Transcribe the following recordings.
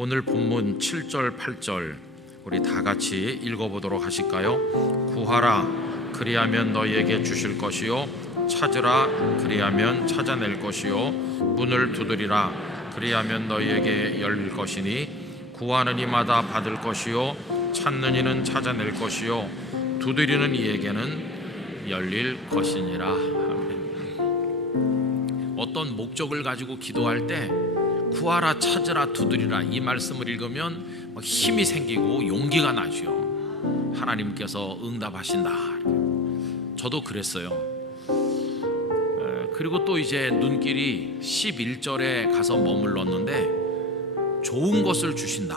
오늘 본문 7절 8절 우리 다 같이 읽어보도록 하실까요? 구하라 그리하면 너희에게 주실 것이요. 찾으라 그리하면 찾아낼 것이요. 문을 두드리라 그리하면 너희에게 열릴 것이니 구하는 이마다 받을 것이요. 찾는 이는 찾아낼 것이요. 두드리는 이에게는 열릴 것이니라. 어떤 목적을 가지고 기도할 때 구하라 찾으라 두드리라 이 말씀을 읽으면 막 힘이 생기고 용기가 나죠. 하나님께서 응답하신다. 저도 그랬어요. 에, 그리고 또 이제 눈길이 11절에 가서 머물렀는데 좋은 것을 주신다.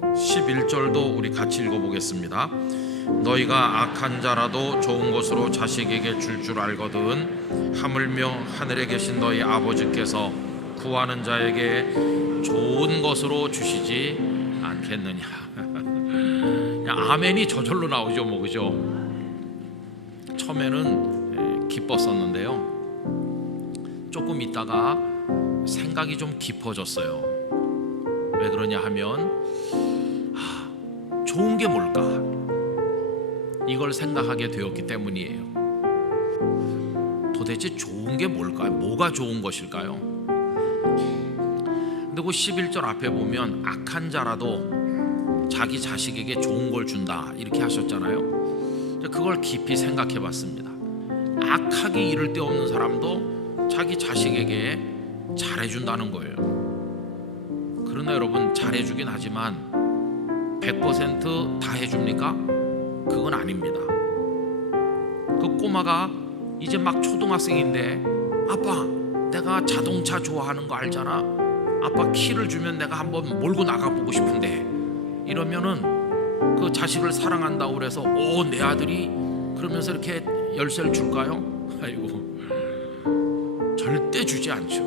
11절도 우리 같이 읽어보겠습니다. 너희가 악한 자라도 좋은 것으로 자식에게 줄줄 알거든 하물며 하늘에 계신 너희 아버지께서 구하는 자에게 좋은 것으로 주시지 않겠느냐. 아멘이 저절로 나오죠, 뭐 그죠? 처음에는 에, 기뻤었는데요. 조금 있다가 생각이 좀 깊어졌어요. 왜 그러냐 하면 아, 좋은 게 뭘까? 이걸 생각하게 되었기 때문이에요. 도대체 좋은 게 뭘까요? 뭐가 좋은 것일까요? 근데 그 11절 앞에 보면 악한 자라도 자기 자식에게 좋은 걸 준다 이렇게 하셨잖아요. 그걸 깊이 생각해 봤습니다. 악하기 이를 데 없는 사람도 자기 자식에게 잘해준다는 거예요. 그러나 여러분 잘해주긴 하지만 100%다 해줍니까? 그건 아닙니다. 그 꼬마가 이제 막 초등학생인데 아빠 내가 자동차 좋아하는 거 알잖아. 아빠 키를 주면 내가 한번 몰고 나가 보고 싶은데 이러면은 그 자식을 사랑한다고 그래서 오 내 아들이 그러면서 이렇게 열쇠를 줄까요? 아이고 절대 주지 않죠.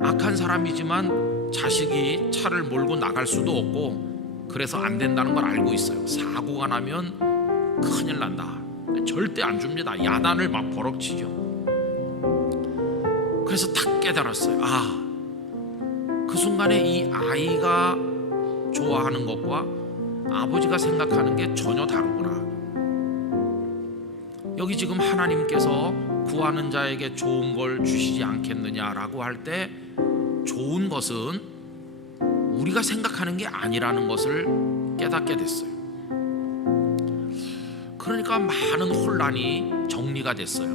악한 사람이지만 자식이 차를 몰고 나갈 수도 없고 그래서 안 된다는 걸 알고 있어요. 사고가 나면 큰일 난다. 절대 안 줍니다. 야단을 막 버럭치죠. 그래서 딱 깨달았어요. 아, 그 순간에 이 아이가 좋아하는 것과 아버지가 생각하는 게 전혀 다르구나. 여기 지금 하나님께서 구하는 자에게 좋은 걸 주시지 않겠느냐라고 할 때 좋은 것은 우리가 생각하는 게 아니라는 것을 깨닫게 됐어요. 그러니까 많은 혼란이 정리가 됐어요.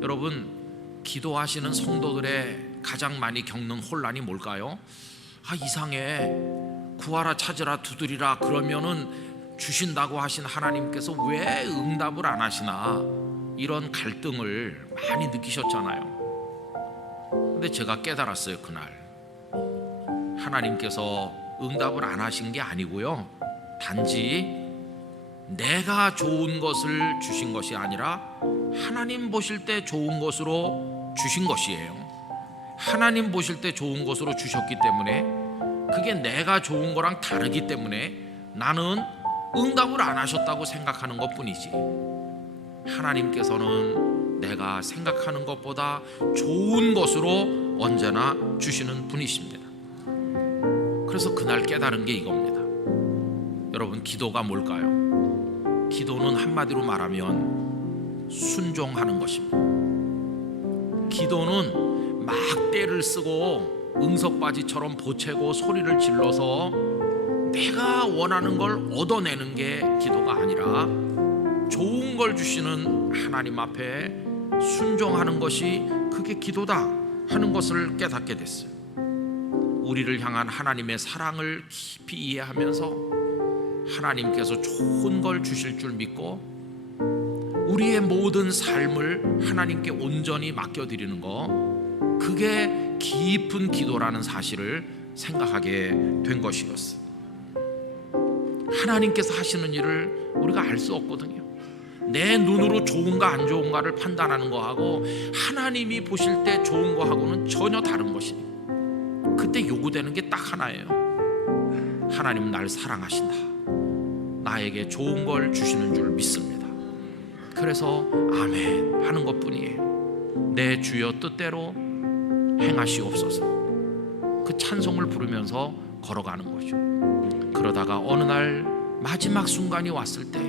여러분, 기도하시는 성도들의 가장 많이 겪는 혼란이 뭘까요? 아, 이상해. 구하라 찾으라 두드리라 그러면은 주신다고 하신 하나님께서 왜 응답을 안 하시나 이런 갈등을 많이 느끼셨잖아요. 근데 제가 깨달았어요 그날 하나님께서 응답을 안 하신 게 아니고요 단지 내가 좋은 것을 주신 것이 아니라 하나님 보실 때 좋은 것으로 주신 것이에요. 하나님 보실 때 좋은 것으로 주셨기 때문에 그게 내가 좋은 거랑 다르기 때문에 나는 응답을 안 하셨다고 생각하는 것 뿐이지. 하나님께서는 내가 생각하는 것보다 좋은 것으로 언제나 주시는 분이십니다. 그래서 그날 깨달은 게 이겁니다. 여러분, 기도가 뭘까요? 기도는 한마디로 말하면 순종하는 것입니다. 기도는 막 때를 쓰고 응석바지처럼 보채고 소리를 질러서 내가 원하는 걸 얻어내는 게 기도가 아니라 좋은 걸 주시는 하나님 앞에 순종하는 것이 그게 기도다 하는 것을 깨닫게 됐어요. 우리를 향한 하나님의 사랑을 깊이 이해하면서 하나님께서 좋은 걸 주실 줄 믿고 우리의 모든 삶을 하나님께 온전히 맡겨드리는 거 그게 깊은 기도라는 사실을 생각하게 된 것이었어요. 하나님께서 하시는 일을 우리가 알 수 없거든요. 내 눈으로 좋은가 안 좋은가를 판단하는 거하고 하나님이 보실 때 좋은 거하고는 전혀 다른 것이니 그때 요구되는 게 딱 하나예요. 하나님 날 사랑하신다. 나에게 좋은 걸 주시는 줄 믿습니다. 그래서 아멘 하는 것 뿐이에요. 내 주여 뜻대로 행하시옵소서. 그 찬송을 부르면서 걸어가는 거죠. 그러다가 어느 날 마지막 순간이 왔을 때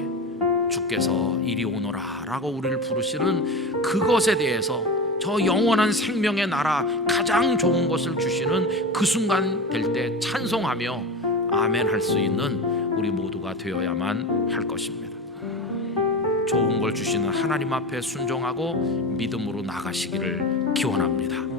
주께서 이리 오너라 라고 우리를 부르시는 그것에 대해서 저 영원한 생명의 나라 가장 좋은 것을 주시는 그 순간 될 때 찬송하며 아멘 할 수 있는 우리 모두가 되어야만 할 것입니다. 좋은 걸 주시는 하나님 앞에 순종하고 믿음으로 나가시기를 기원합니다.